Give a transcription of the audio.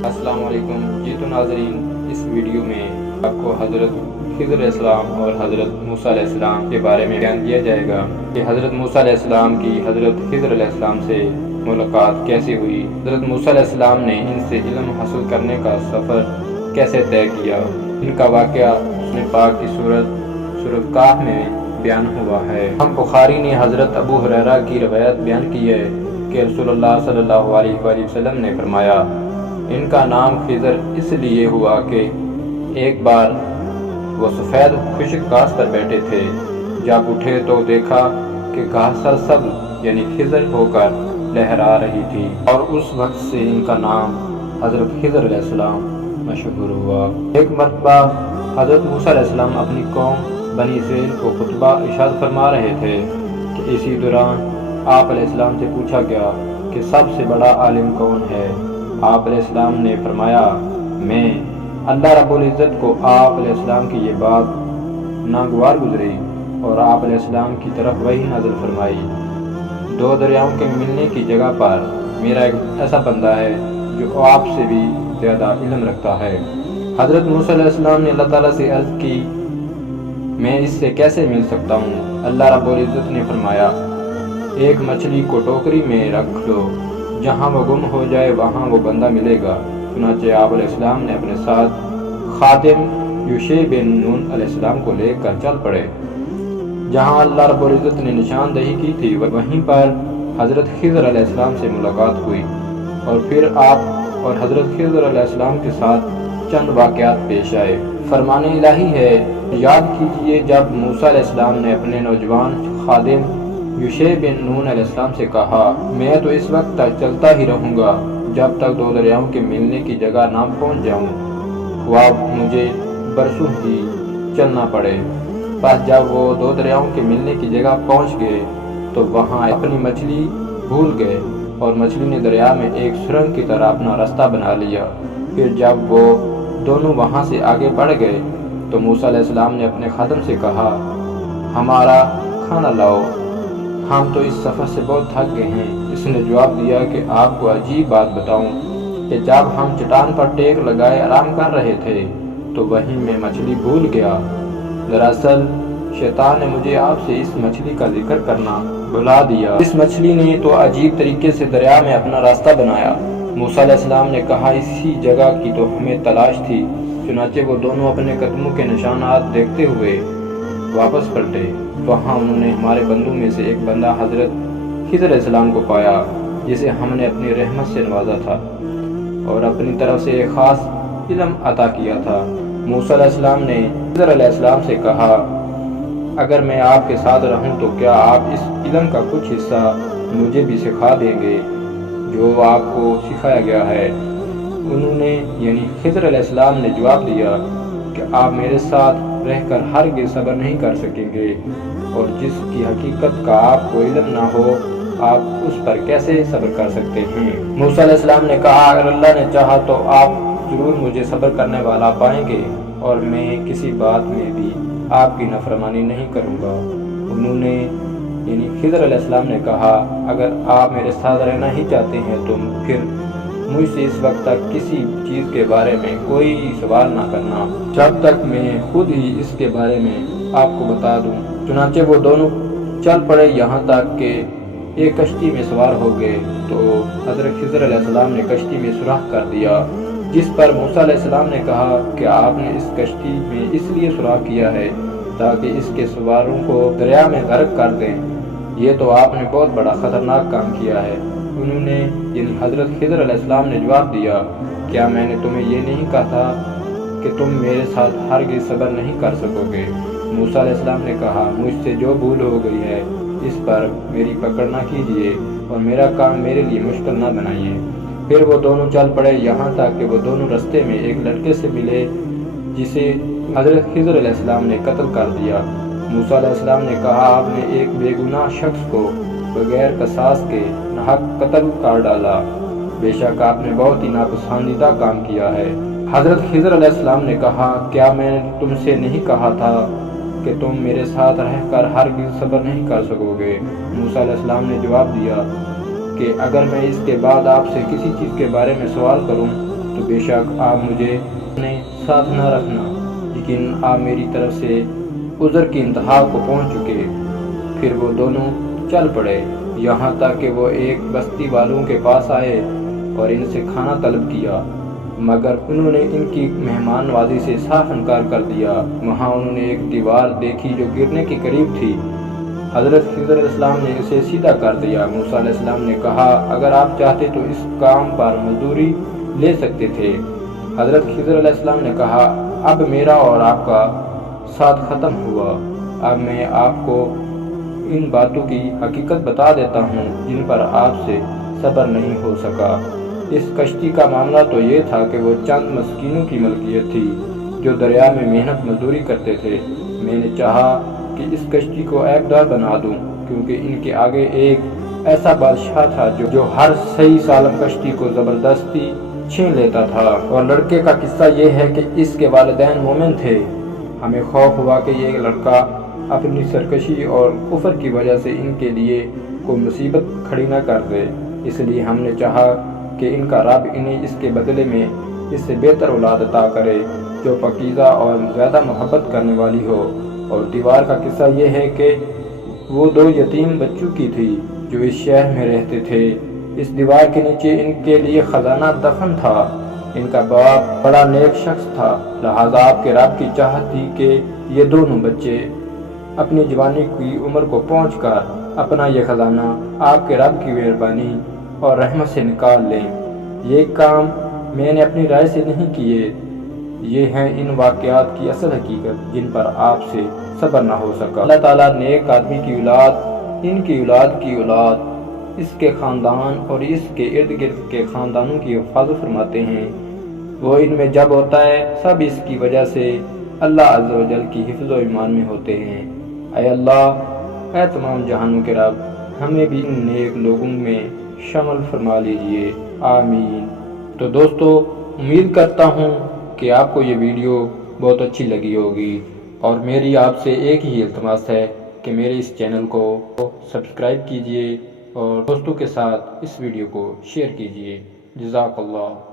السلام علیکم جی تو ناظرین، اس ویڈیو میں آپ کو حضرت خضر علیہ السلام اور حضرت موسیٰ علیہ السلام کے بارے میں بیان دیا جائے گا کہ حضرت موسیٰ علیہ السلام کی حضرت خضر علیہ السلام سے ملاقات کیسے ہوئی، حضرت موسیٰ علیہ السلام نے ان سے علم حاصل کرنے کا سفر کیسے طے کیا۔ ان کا واقعہ سورہ پاک کی سورۃ کہف میں بیان ہوا ہے۔ امام بخاری نے حضرت ابو ہریرہ کی روایت بیان کی ہے کہ رسول اللہ صلی اللہ علیہ وآلہ وسلم نے فرمایا، ان کا نام خضر اس لیے ہوا کہ ایک بار وہ سفید خشک گھاس پر بیٹھے تھے، جب اٹھے تو دیکھا کہ گھاس سرسبز یعنی خضر ہو کر لہرا رہی تھی، اور اس وقت سے ان کا نام حضرت خضر علیہ السلام مشہور ہوا۔ ایک مرتبہ حضرت موسیٰ علیہ السلام اپنی قوم بنی اسرائیل کو خطبہ ارشاد فرما رہے تھے کہ اسی دوران آپ علیہ السلام سے پوچھا گیا کہ سب سے بڑا عالم کون ہے۔ آپ علیہ السلام نے فرمایا، میں۔ اللہ رب العزت کو آپ علیہ السلام کی یہ بات ناگوار گزری اور آپ علیہ السلام کی طرف وحی نازل فرمائی، دو دریاؤں کے ملنے کی جگہ پر میرا ایک ایسا بندہ ہے جو آپ سے بھی زیادہ علم رکھتا ہے۔ حضرت موسیٰ علیہ السلام نے اللہ تعالیٰ سے عرض کی، میں اس سے کیسے مل سکتا ہوں؟ اللہ رب العزت نے فرمایا، ایک مچھلی کو ٹوکری میں رکھ لو، جہاں وہ گم ہو جائے وہاں وہ بندہ ملے گا۔ چنانچہ آپ علیہ السلام نے اپنے ساتھ خادم یوشع بن نون علیہ السلام کو لے کر چل پڑے۔ جہاں اللہ رب العزت نے نشاندہی کی تھی وہیں پر حضرت خضر علیہ السلام سے ملاقات ہوئی، اور پھر آپ اور حضرت خضر علیہ السلام کے ساتھ چند واقعات پیش آئے۔ فرمان الہی ہے، یاد کیجئے جب موسیٰ علیہ السلام نے اپنے نوجوان خادم یوشع بن نون علیہ السلام سے کہا، میں تو اس وقت تک چلتا ہی رہوں گا جب تک دو دریاؤں کے ملنے کی جگہ نہ پہنچ جاؤں، خواہ مجھے برسوں ہی چلنا پڑے۔ بس جب وہ دو دریاؤں کے ملنے کی جگہ پہنچ گئے تو وہاں اپنی مچھلی بھول گئے، اور مچھلی نے دریا میں ایک سرنگ کی طرح اپنا راستہ بنا لیا۔ پھر جب وہ دونوں وہاں سے آگے بڑھ گئے تو موسیٰ علیہ السلام نے اپنے خادم سے کہا، ہمارا کھانا لاؤ، ہم تو اس سفر سے بہت تھک گئے ہیں۔ اس نے جواب دیا کہ آپ کو عجیب بات بتاؤں کہ جب ہم چٹان پر ٹیک لگائے آرام کر رہے تھے تو وہیں میں مچھلی بھول گیا۔ دراصل شیطان نے مجھے آپ سے اس مچھلی کا ذکر کرنا بھلا دیا۔ اس مچھلی نے تو عجیب طریقے سے دریا میں اپنا راستہ بنایا۔ موسیٰ علیہ السلام نے کہا، اسی جگہ کی تو ہمیں تلاش تھی۔ چنانچہ وہ دونوں اپنے قدموں کے نشانات دیکھتے ہوئے واپس پلٹے۔ وہاں انہوں نے ہمارے بندوں میں سے ایک بندہ حضرت خضر علیہ السلام کو پایا، جسے ہم نے اپنی رحمت سے نوازا تھا اور اپنی طرف سے ایک خاص علم عطا کیا تھا۔ موسیٰ علیہ السلام نے خضر علیہ السلام سے کہا، اگر میں آپ کے ساتھ رہوں تو کیا آپ اس علم کا کچھ حصہ مجھے بھی سکھا دیں گے جو آپ کو سکھایا گیا ہے؟ انہوں نے یعنی خضر علیہ السلام نے جواب دیا کہ آپ میرے ساتھ رہ کر ہرگز صبر نہیں کر سکیں گے، اور جس کی حقیقت کا آپ کو علم نہ ہو آپ اس پر کیسے صبر کر سکتے ہیں؟ موسیٰ علیہ السلام نے کہا، اگر اللہ نے چاہا تو آپ ضرور مجھے صبر کرنے والا پائیں گے، اور میں کسی بات میں بھی آپ کی نافرمانی نہیں کروں گا۔ انہوں نے یعنی خضر علیہ السلام نے کہا، اگر آپ میرے ساتھ رہنا ہی چاہتے ہیں تو پھر مجھ سے اس وقت تک کسی چیز کے بارے میں کوئی سوال نہ کرنا جب تک میں خود ہی اس کے بارے میں آپ کو بتا دوں۔ چنانچہ وہ دونوں چل پڑے یہاں تک کہ ایک کشتی میں سوار ہو گئے تو حضرت خضر علیہ السلام نے کشتی میں سوراخ کر دیا، جس پر موسیٰ علیہ السلام نے کہا کہ آپ نے اس کشتی میں اس لیے سوراخ کیا ہے تاکہ اس کے سواروں کو دریا میں غرق کر دیں، یہ تو آپ نے بہت بڑا خطرناک کام کیا ہے۔ انہوں نے یعنی حضرت خضر علیہ السلام نے جواب دیا، کیا میں نے تمہیں یہ نہیں کہا تھا کہ تم میرے ساتھ ہرگز صبر نہیں کر سکو گے؟ موسیٰ علیہ السلام نے کہا، مجھ سے جو بھول ہو گئی ہے اس پر میری پکڑ نہ کیجیے اور میرا کام میرے لیے مشکل نہ بنائیے۔ پھر وہ دونوں چل پڑے یہاں تک کہ وہ دونوں رستے میں ایک لڑکے سے ملے جسے حضرت خضر علیہ السلام نے قتل کر دیا۔ موسیٰ علیہ السلام نے کہا، آپ نے ایک بے گناہ شخص کو بغیر قصاص کے ناحق قتل کر ڈالا، بے شک آپ نے بہت ہی ناپسندیدہ کام کیا ہے۔ حضرت خضر علیہ السلام نے کہا، کیا میں نے تم سے نہیں کہا تھا کہ تم میرے ساتھ رہ کر ہرگز صبر نہیں کر سکو گے؟ موسیٰ علیہ السلام نے جواب دیا کہ اگر میں اس کے بعد آپ سے کسی چیز کے بارے میں سوال کروں تو بے شک آپ مجھے اپنے ساتھ نہ رکھنا، لیکن آپ میری طرف سے عذر کی انتہا کو پہنچ چکے۔ پھر وہ دونوں چل پڑے، یہاں تک کہ وہ ایک بستی والوں کے پاس آئے اور ان سے کھانا طلب کیا، مگر انہوں نے ان کی مہمان نوازی سے صاف انکار کر دیا۔ وہاں انہوں نے ایک دیوار دیکھی جو گرنے کے قریب تھی۔ حضرت خضر علیہ السلام نے اسے سیدھا کر دیا۔ موسیٰ علیہ السلام نے کہا اگر آپ چاہتے تو اس کام پر مزدوری لے سکتے تھے۔ حضرت خضر علیہ السلام نے کہا اب میرا اور آپ کا ساتھ ختم ہوا، اب میں آپ کو ان باتوں کی حقیقت بتا دیتا ہوں جن پر آپ سے صبر نہیں ہو سکا۔ اس کشتی کا معاملہ تو یہ تھا کہ وہ چند مسکینوں کی ملکیت تھی جو دریا میں محنت مزدوری کرتے تھے۔ میں نے چاہا کہ اس کشتی کو عیبدار بنا دوں، کیونکہ ان کے آگے ایک ایسا بادشاہ تھا جو ہر صحیح سالم کشتی کو زبردستی چھین لیتا تھا۔ اور لڑکے کا قصہ یہ ہے کہ اس کے والدین مومن تھے۔ ہمیں خوف ہوا کہ یہ لڑکا اپنی سرکشی اور کفر کی وجہ سے ان کے لیے کوئی مصیبت کھڑی نہ کر دے، اس لیے ہم نے چاہا کہ ان کا رب انہیں اس کے بدلے میں اس سے بہتر اولاد عطا کرے جو پاکیزہ اور زیادہ محبت کرنے والی ہو۔ اور دیوار کا قصہ یہ ہے کہ وہ دو یتیم بچوں کی تھی جو اس شہر میں رہتے تھے۔ اس دیوار کے نیچے ان کے لیے خزانہ دفن تھا۔ ان کا باپ بڑا نیک شخص تھا، لہذا آپ کے رب کی چاہت تھی کہ یہ دونوں بچے اپنی جوانی کی عمر کو پہنچ کر اپنا یہ خزانہ آپ کے رب کی مہربانی اور رحمت سے نکال لیں۔ یہ کام میں نے اپنی رائے سے نہیں کیے، یہ ہیں ان واقعات کی اصل حقیقت جن پر آپ سے صبر نہ ہو سکا۔ اللہ تعالیٰ نیک آدمی کی اولاد، ان کی اولاد کی اولاد، اس کے خاندان اور اس کے ارد گرد کے خاندانوں کی حفاظت فرماتے ہیں۔ وہ ان میں جب ہوتا ہے سب اس کی وجہ سے اللہ عز و جل کی حفظ و ایمان میں ہوتے ہیں۔ اے اللہ، اے تمام جہانوں کے رب، ہمیں بھی ان نیک لوگوں میں شامل فرما لیجئے، آمین۔ تو دوستو، امید کرتا ہوں کہ آپ کو یہ ویڈیو بہت اچھی لگی ہوگی، اور میری آپ سے ایک ہی التماس ہے کہ میرے اس چینل کو سبسکرائب کیجئے اور دوستوں کے ساتھ اس ویڈیو کو شیئر کیجئے۔ جزاک اللہ۔